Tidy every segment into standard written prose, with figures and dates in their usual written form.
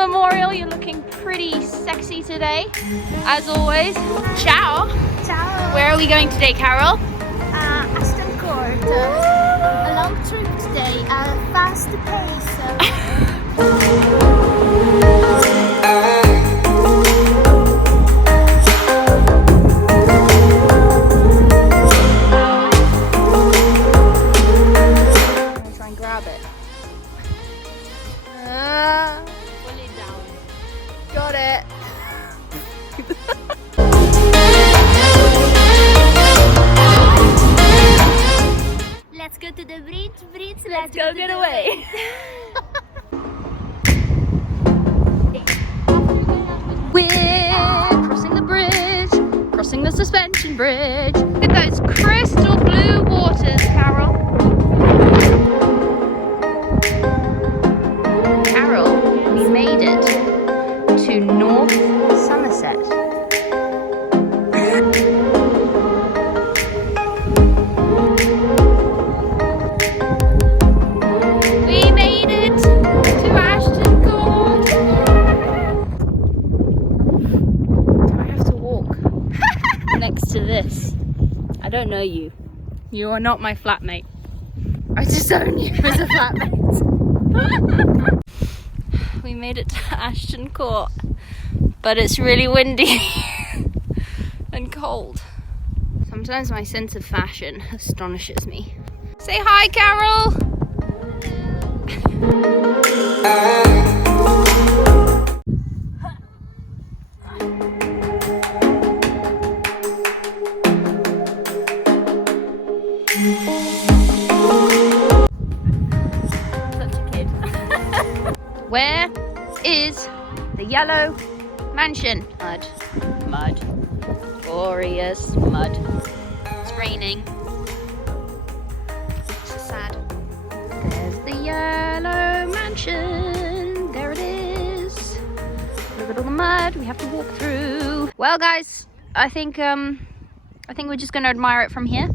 Memorial. You're looking pretty sexy today, as always. Ciao. Ciao. Where are we going today, Carol? Ashton Court. A long trip today, fast pace. Try and grab it. Pull it down. Got it. Let's go to the bridge. Let's go get away. We're crossing the bridge, crossing the suspension bridge. Look at those crystal blue waters, Carol. Carol, we made it to North Somerset. We made it to Ashton Court. I have to walk next to this. I don't know you. You are not my flatmate. I disown you as a flatmate. We made it to Ashton Court, but it's really windy and cold. Sometimes my sense of fashion astonishes me. Say hi, Carol! Such a kid. Where is the yellow mansion? Mud. Mud. Glorious mud. It's raining. So sad. There's the yellow mansion. There it is. Look at all the mud we have to walk through. Well, guys, I think we're just gonna admire it from here.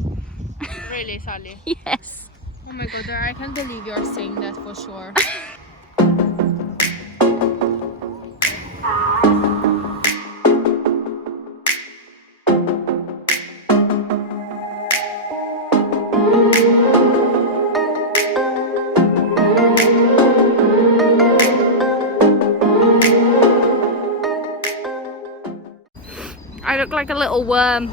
Really, Sally? Yes. Oh my god, I can't believe you're saying that for sure. I look like a little worm.